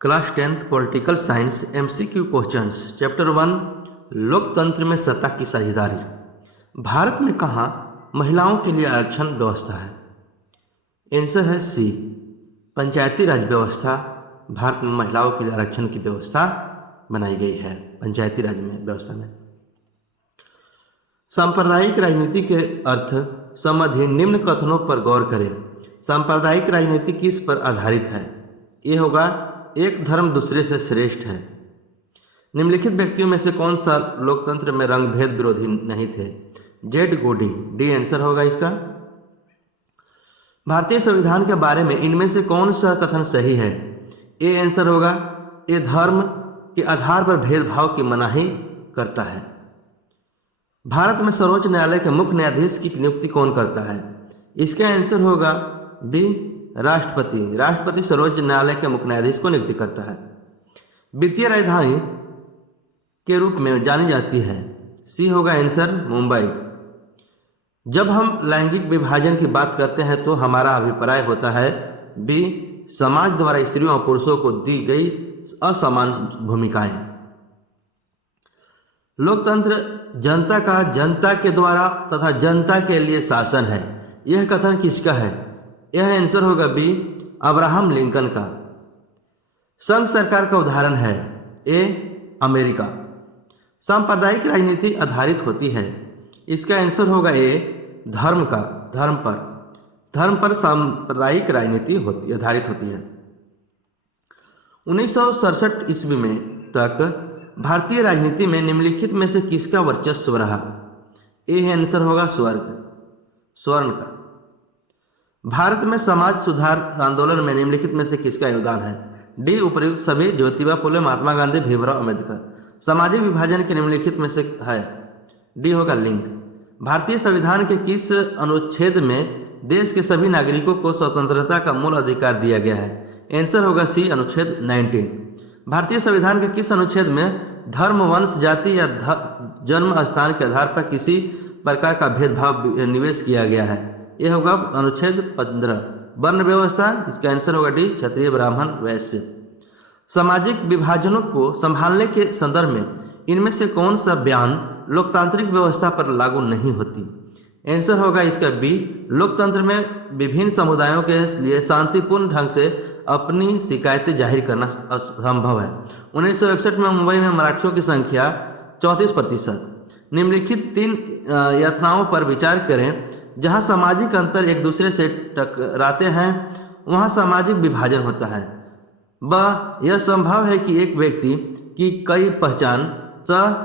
Class 10th political science MCQ questions chapter 1 लोकतंत्र में सत्ता की साझेदारी। भारत में कहाँ महिलाओं के लिए आरक्षण व्यवस्था है? आंसर है सी, पंचायती राज व्यवस्था। भारत में महिलाओं के लिए आरक्षण की व्यवस्था बनाई गई है पंचायती राज में व्यवस्था में। सांप्रदायिक राजनीति के अर्थ संबंधी निम्न कथनों पर गौर करें। सांप्रदायिक राजनीति किस पर आधारित है? ये होगा एक धर्म दूसरे से श्रेष्ठ है। निम्नलिखित व्यक्तियों में से कौन सा लोकतंत्र में रंग भेद विरोधी नहीं थे? जेड गोडी, डी आंसर होगा इसका। भारतीय संविधान के बारे में इनमें से कौन सा कथन सही है? ए आंसर होगा। ये धर्म के आधार पर भेदभाव की मनाही करता है। भारत में सर्वोच्च न्यायालय के मुख्य न्यायाधीश की नियुक्ति कौन करता है? इसका आंसर होगा बी, राष्ट्रपति। राष्ट्रपति सर्वोच्च न्यायालय के मुख्य न्यायाधीश को नियुक्ति करता है। वित्तीय राजधानी के रूप में जानी जाती है? सी होगा आंसर, मुंबई। जब हम लैंगिक विभाजन की बात करते हैं तो हमारा अभिप्राय होता है बी, समाज द्वारा स्त्रियों और पुरुषों को दी गई असमान भूमिकाएं। लोकतंत्र जनता का जनता के द्वारा तथा जनता के लिए शासन है। यह कथन किसका है? यह आंसर होगा बी, अब्राहम लिंकन का। संघ सरकार का उदाहरण है? ए, अमेरिका। सांप्रदायिक राजनीति आधारित होती है? इसका आंसर होगा ए, धर्म का। धर्म पर सांप्रदायिक राजनीति आधारित होती है। 1967 ईस्वी में तक भारतीय राजनीति में निम्नलिखित में से किसका वर्चस्व रहा? ए आंसर होगा स्वर्ण का। भारत में समाज सुधार आंदोलन में निम्नलिखित में से किसका योगदान है? डी, उपर्युक्त सभी, ज्योतिबा फुले, महात्मा गांधी, भीमराव अम्बेडकर। सामाजिक विभाजन के निम्नलिखित में से है? डी होगा लिंग। भारतीय संविधान के किस अनुच्छेद में देश के सभी नागरिकों को स्वतंत्रता का मूल अधिकार दिया गया है? आंसर होगा सी, अनुच्छेद 19। भारतीय संविधान के किस अनुच्छेद में धर्म, वंश, जाति या जन्म स्थान के आधार पर किसी प्रकार का भेदभाव निवेश किया गया है? यह होगा अनुच्छेद 15। वर्ण व्यवस्था, इसका आंसर होगा डी, क्षत्रिय, ब्राह्मण, वैश्य। सामाजिक विभाजनों को संभालने के संदर्भ में इनमें से कौन सा बयान लोकतांत्रिक व्यवस्था पर लागू नहीं होती? आंसर होगा इसका बी, लोकतंत्र में विभिन्न समुदायों के लिए शांतिपूर्ण ढंग से अपनी शिकायतें जाहिर करना असंभव है। 1961 में मुंबई में मराठियों की संख्या 34%। निम्नलिखित 3 यातनाओं पर विचार करें। जहां सामाजिक अंतर एक दूसरे से टकराते हैं वहां सामाजिक विभाजन होता है। यह संभव है कि एक व्यक्ति की कई पहचान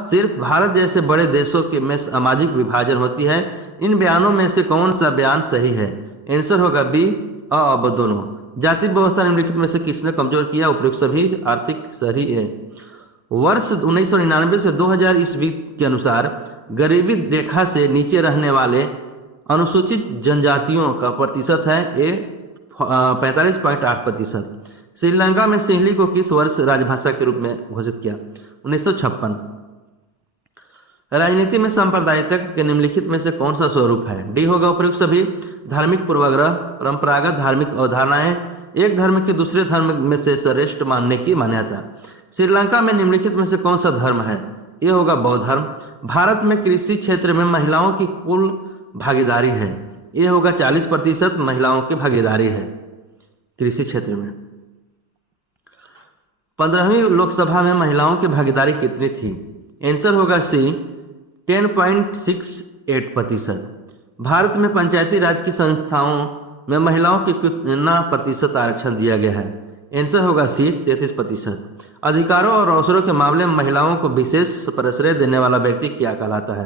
सिर्फ भारत जैसे बड़े देशों के में सामाजिक विभाजन होती है। इन बयानों में से कौन सा बयान सही है? आंसर होगा बी, अब दोनों। जाति व्यवस्था निम्नलिखित में से किसने कमजोर किया? उपयुक्त सभी, आर्थिक सही है। वर्ष 1999 से 2000 ईस्वी के अनुसार गरीबी रेखा से नीचे रहने वाले अनुसूचित जनजातियों का प्रतिशत है? ए, 45.8%। श्रीलंका में सिंहली को किस वर्ष राजभाषा के रूप में घोषित किया? 1956। राजनीति में सांप्रदायिकता के निम्नलिखित में से कौन सा स्वरूप है? डी होगा उपयुक्त सभी। धार्मिक पूर्वाग्रह, परंपरागत धार्मिक अवधारणाएं, एक धर्म के दूसरे धर्म में से श्रेष्ठ मानने की मान्यता। श्रीलंका में निम्नलिखित में से कौन सा धर्म है? यह होगा बौद्ध धर्म। भारत में कृषि क्षेत्र में महिलाओं की कुल भागीदारी है? यह होगा 40% महिलाओं की भागीदारी है कृषि क्षेत्र में। 15वीं लोकसभा में महिलाओं की भागीदारी कितनी थी? आंसर होगा सी, 10.68%। भारत में पंचायती राज की संस्थाओं में महिलाओं की कितना प्रतिशत आरक्षण दिया गया है? आंसर होगा सी, 33%। अधिकारों और अवसरों के मामले में महिलाओं को विशेष प्रश्रय देने वाला व्यक्ति क्या कहलाता है?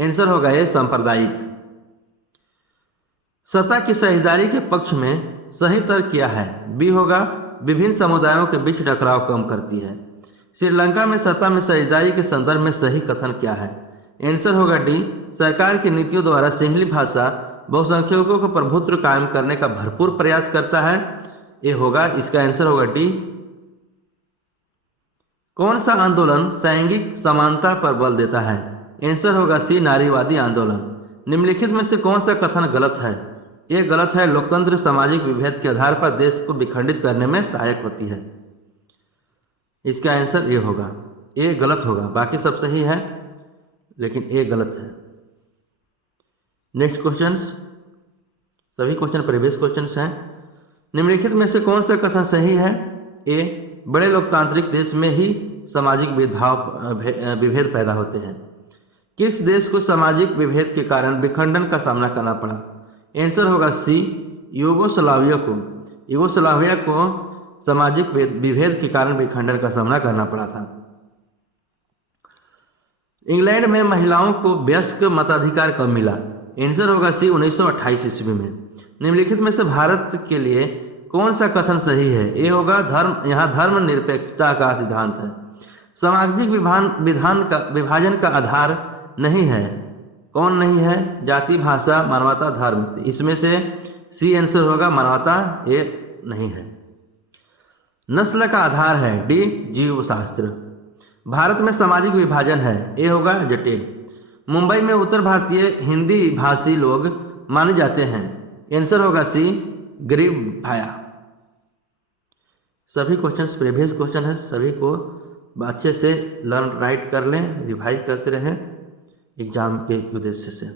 आंसर होगा ये, सांप्रदायिक। सत्ता की साझेदारी के पक्ष में सही तर्क क्या है? बी होगा, विभिन्न समुदायों के बीच टकराव कम करती है। श्रीलंका में सत्ता में साझेदारी के संदर्भ में सही कथन क्या है? आंसर होगा डी, सरकार की नीतियों द्वारा सिंहली भाषा बहुसंख्यकों को प्रभुत्व कायम करने का भरपूर प्रयास करता है। ये होगा, इसका आंसर होगा डी। कौन सा आंदोलन लैंगिक समानता पर बल देता है? आंसर होगा सी, नारीवादी आंदोलन। निम्नलिखित में से कौन सा कथन गलत है? यह गलत है। लोकतंत्र सामाजिक विभेद के आधार पर देश को विखंडित करने में सहायक होती है। इसका आंसर ए होगा। ए गलत होगा, बाकी सब सही है लेकिन ए गलत है। नेक्स्ट क्वेश्चंस, सभी क्वेश्चन प्रीवियस क्वेश्चंस हैं। निम्नलिखित में से कौन सा कथन सही है? ए, बड़े लोकतांत्रिक देश में ही सामाजिक विभेद पैदा होते हैं। किस देश को सामाजिक विभेद के कारण विखंडन का सामना करना पड़ा? आंसर होगा सी, यूगोस्लाविया को सामाजिक विभेद के कारण विखंडन का सामना करना पड़ा था। इंग्लैंड में महिलाओं को वयस्क मताधिकार कब मिला? आंसर होगा सी, 1928 ईस्वी में। निम्नलिखित में से भारत के लिए कौन सा कथन सही है? ए होगा यहाँ धर्मनिरपेक्षता का सिद्धांत है। सामाजिक विभाजन का आधार नहीं है। कौन नहीं है? जाति, भाषा, मानवता, धर्म। इसमें से सी आंसर होगा मानवता, ए नहीं है। नस्ल का आधार है, डी जीवशास्त्र। भारत में सामाजिक विभाजन है, ए होगा जटिल। मुंबई में उत्तर भारतीय हिंदी भाषी लोग माने जाते हैं, आंसर होगा सी, गरीब भाया। सभी क्वेश्चंस प्रीवियस क्वेश्चन है, सभी को अच्छे से लर्न राइट कर लें, रिवाइज करते रहें एग्जाम के उद्देश्य से।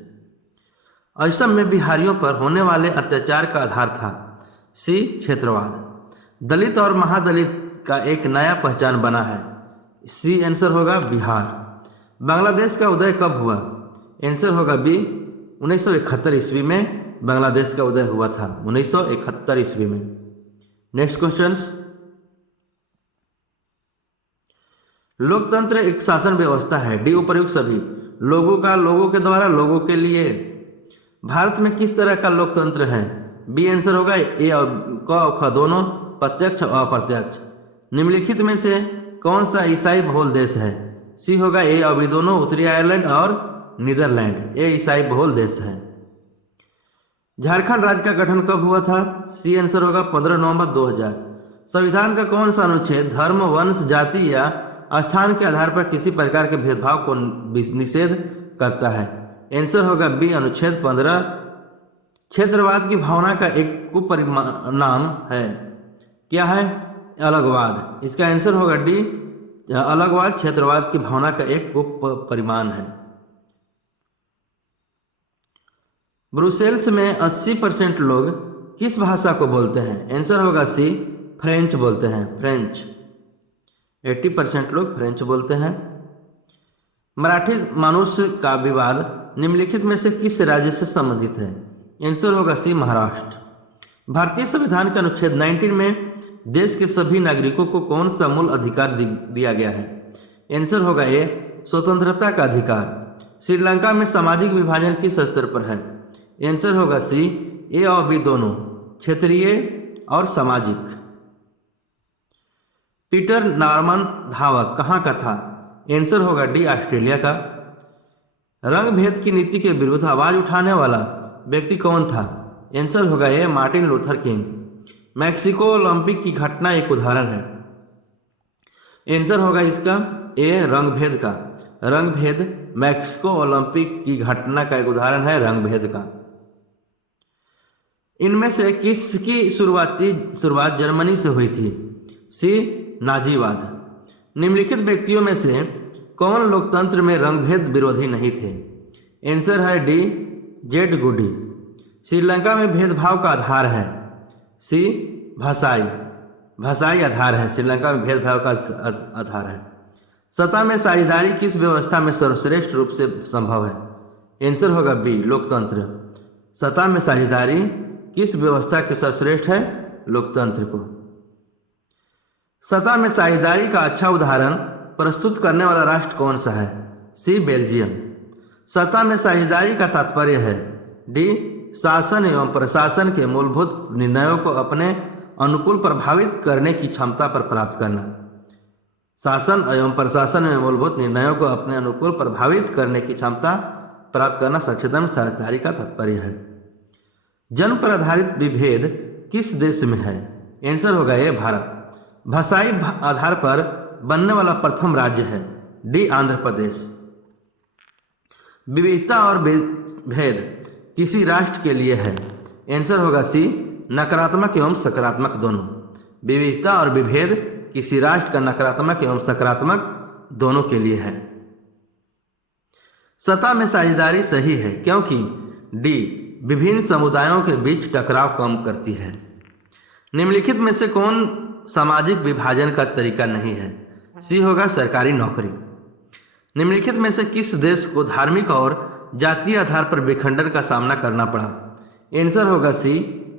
असम में बिहारियों पर होने वाले अत्याचार का आधार था, सी क्षेत्रवाद। दलित और महादलित का एक नया पहचान बना है, सी आंसर होगा बिहार। बांग्लादेश का उदय कब हुआ? आंसर होगा बी, 1971 ईस्वी में बांग्लादेश का उदय हुआ था, 1971 ईस्वी में। नेक्स्ट क्वेश्चंस, लोकतंत्र एक शासन व्यवस्था है, डी उपर्युक्त सभी। लोगों के द्वारा, लोगों के लिए। भारत में किस तरह का लोकतंत्र है? बी आंसर होगा ए और क दोनों, प्रत्यक्ष और अप्रत्यक्ष। निम्नलिखित में से कौन सा ईसाई बहुल देश है? सी होगा ए और बी दोनों, उत्तरी आयरलैंड और नीदरलैंड। ए ईसाई बहुल देश है। झारखंड राज्य का गठन कब हुआ था? सी आंसर होगा 15 नवंबर 2000। संविधान का कौन सा अनुच्छेद धर्म, वंश, जाति या स्थान के आधार पर किसी प्रकार के भेदभाव को निषेध करता है? आंसर होगा बी, अनुच्छेद 15। क्षेत्रवाद की भावना का एक कुपरिणाम है, क्या है? अलगवाद। इसका आंसर होगा डी, अलगवाद क्षेत्रवाद की भावना का एक कुपरिणाम है। ब्रुसेल्स में 80% लोग किस भाषा को बोलते हैं? आंसर होगा सी, फ्रेंच बोलते हैं, फ्रेंच। 80% लोग फ्रेंच बोलते हैं। मराठी मानुष का विवाद निम्नलिखित में से किस राज्य से संबंधित है? आंसर होगा सी, महाराष्ट्र। भारतीय संविधान के अनुच्छेद 19 में देश के सभी नागरिकों को कौन सा मूल अधिकार दिया गया है? आंसर होगा ए, स्वतंत्रता का अधिकार। श्रीलंका में सामाजिक विभाजन किस स्तर पर है? आंसर होगा सी, ए और बी दोनों, क्षेत्रीय और सामाजिक। पीटर नॉर्मन धावक कहाँ का था? आंसर होगा डी, ऑस्ट्रेलिया का। रंग भेद की नीति के विरुद्ध आवाज उठाने वाला व्यक्ति कौन था? आंसर होगा A, Martin Luther King. Mexico Olympic की घटना एक उदाहरण है, आंसर होगा इसका ए, रंग भेद का। रंग भेद मैक्सिको ओलंपिक की घटना का एक उदाहरण है, रंग भेद का। इनमें से किसकी शुरुआत जर्मनी से हुई थी? सी, नाजीवाद। निम्नलिखित व्यक्तियों में से कौन लोकतंत्र में रंगभेद विरोधी नहीं थे? आंसर है डी, जेड गुडी। श्रीलंका में भेदभाव का आधार है, सी, भाषाई आधार है। श्रीलंका में भेदभाव का आधार है। सत्ता में साझेदारी किस व्यवस्था में सर्वश्रेष्ठ रूप से संभव है? आंसर होगा बी, लोकतंत्र। सत्ता में साझेदारी किस व्यवस्था के सर्वश्रेष्ठ है? लोकतंत्र को। सत्ता में साझेदारी का अच्छा उदाहरण प्रस्तुत करने वाला राष्ट्र कौन सा है? सी, बेल्जियम। सत्ता में साझेदारी का तात्पर्य है डी, शासन एवं प्रशासन के मूलभूत निर्णयों को अपने अनुकूल प्रभावित करने की क्षमता पर प्राप्त करना। शासन एवं प्रशासन में मूलभूत निर्णयों को अपने अनुकूल प्रभावित करने की क्षमता प्राप्त करना सक्षम साझेदारी का तात्पर्य है। जन्म पर आधारित विभेद किस देश में है? आंसर होगा ए, भारत। भाषाई आधार पर बनने वाला प्रथम राज्य है डी, आंध्र प्रदेश। विविधता और भेद किसी राष्ट्र के लिए है? आंसर होगा सी, नकारात्मक एवं सकारात्मक दोनों। विविधता और विभेद किसी राष्ट्र का नकारात्मक एवं सकारात्मक दोनों के लिए है। सतह में साझेदारी सही है क्योंकि डी विभिन्न समुदायों के बीच टकराव कम करती है। निम्नलिखित में से कौन सामाजिक विभाजन का तरीका नहीं है? सी होगा सरकारी नौकरी। निम्नलिखित में से किस देश को धार्मिक और जातीय आधार पर विखंडन का सामना करना पड़ा? आंसर होगा सी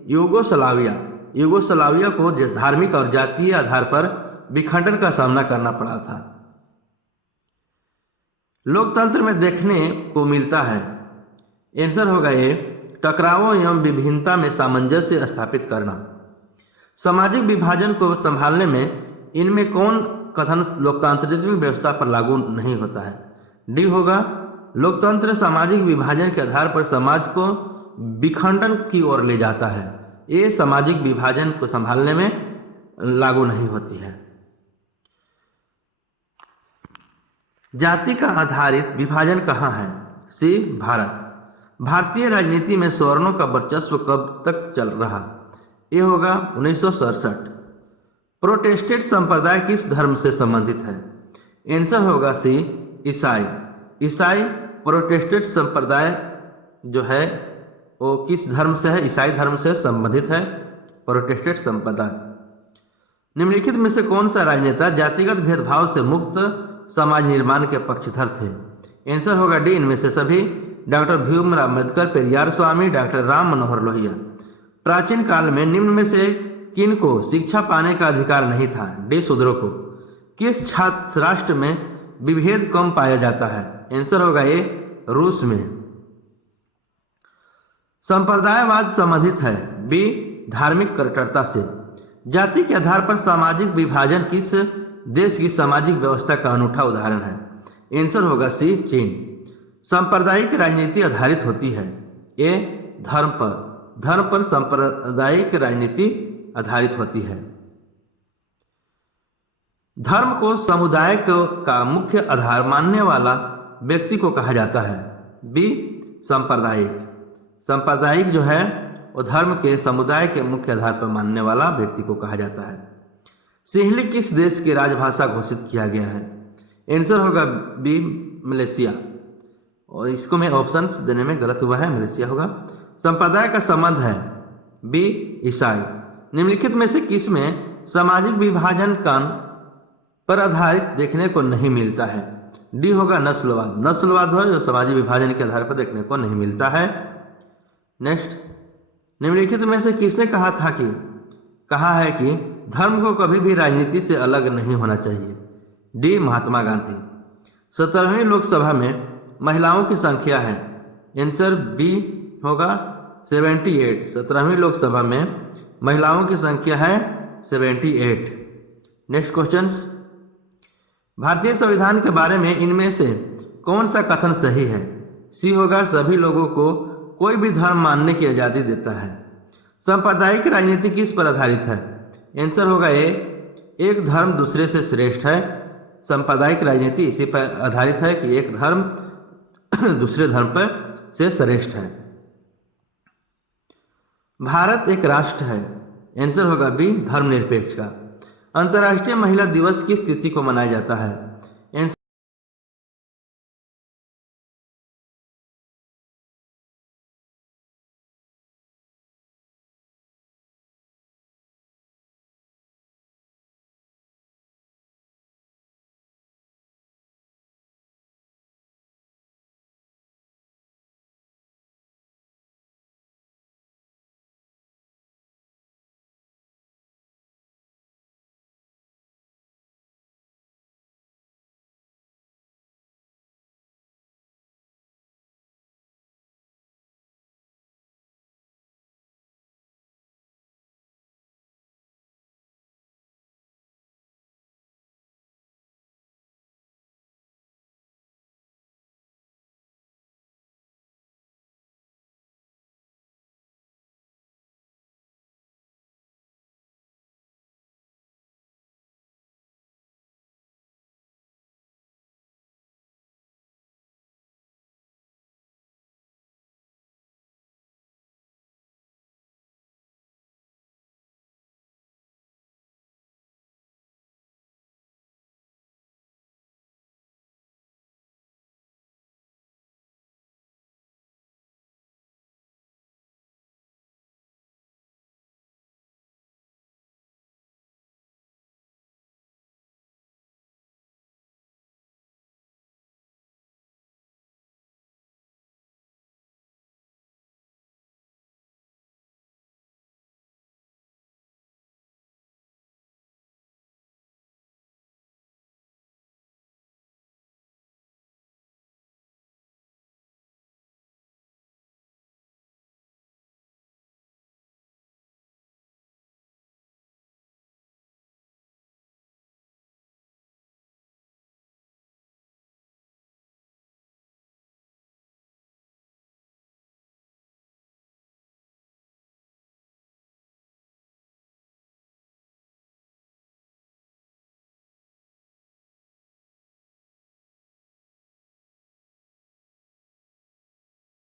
यूगोस्लाविया। यूगोस्लाविया को धार्मिक और जातीय आधार पर विखंडन का सामना करना पड़ा था। लोकतंत्र में देखने को मिलता है। आंसर होगा ए टकरावों एवं विभिन्नता में सामंजस्य स्थापित करना। सामाजिक विभाजन को संभालने में इनमें कौन कथन लोकतांत्रिक व्यवस्था पर लागू नहीं होता है? डी होगा लोकतंत्र सामाजिक विभाजन के आधार पर समाज को विखंडन की ओर ले जाता है। ये सामाजिक विभाजन को संभालने में लागू नहीं होती है। जाति का आधारित विभाजन कहाँ है? सी भारत। भारतीय राजनीति में सवर्णों का वर्चस्व कब तक चल रहा? ये होगा 1967। प्रोटेस्टेंट संप्रदाय किस धर्म से संबंधित है? आंसर होगा सी ईसाई। ईसाई प्रोटेस्टेंट संप्रदाय जो है वो किस धर्म से है? ईसाई धर्म से संबंधित है प्रोटेस्टेंट संप्रदाय। निम्नलिखित में से कौन सा राजनेता जातिगत भेदभाव से मुक्त समाज निर्माण के पक्षधर थे? आंसर होगा डी इनमें से सभी। डॉक्टर भीमराव अम्बेडकर, पेरियार स्वामी, डॉक्टर राम मनोहर लोहिया। प्राचीन काल में निम्न में से किन को शिक्षा पाने का अधिकार नहीं था? डी शूद्रों को। किस छात्र राष्ट्र में विभेद कम पाया जाता है? आंसर होगा ए रूस में। संप्रदायवाद संबंधित है बी धार्मिक कट्टरता से। जाति के आधार पर सामाजिक विभाजन किस देश की सामाजिक व्यवस्था का अनूठा उदाहरण है? आंसर होगा सी चीन। सांप्रदायिक राजनीति आधारित होती है। ए धर्म पर। धर्म पर सांप्रदायिक राजनीति आधारित होती है। धर्म को समुदाय का मुख्य आधार मानने वाला व्यक्ति को कहा जाता है। बी सांप्रदायिक। सांप्रदायिक जो है वो धर्म के समुदाय के मुख्य आधार पर मानने वाला व्यक्ति को कहा जाता है। सिंहली किस देश की राजभाषा घोषित किया गया है? आंसर होगा बी मलेशिया। और इसको मैं ऑप्शंस देने में गलत हुआ है, मलेशिया होगा। संप्रदाय का संबंध है बी ईसाई। निम्नलिखित में से किस में सामाजिक विभाजन कान पर आधारित देखने को नहीं मिलता है? डी होगा नस्लवाद। नस्लवाद हो जो सामाजिक विभाजन के आधार पर देखने को नहीं मिलता है। नेक्स्ट, निम्नलिखित में से किसने कहा है कि धर्म को कभी भी राजनीति से अलग नहीं होना चाहिए? डी महात्मा गांधी। 17वीं लोकसभा में महिलाओं की संख्या है। आंसर बी होगा 78। 17वीं लोकसभा में महिलाओं की संख्या है 78। नेक्स्ट क्वेश्चंस, भारतीय संविधान के बारे में इनमें से कौन सा कथन सही है? सी होगा सभी लोगों को कोई भी धर्म मानने की आज़ादी देता है। सांप्रदायिक राजनीति किस पर आधारित है? आंसर होगा ए एक धर्म दूसरे से श्रेष्ठ है। सांप्रदायिक राजनीति इसी पर आधारित है कि एक धर्म दूसरे धर्म पर से श्रेष्ठ है। भारत एक राष्ट्र है। आंसर होगा बी धर्मनिरपेक्ष का। अंतर्राष्ट्रीय महिला दिवस किस तिथि को मनाया जाता है?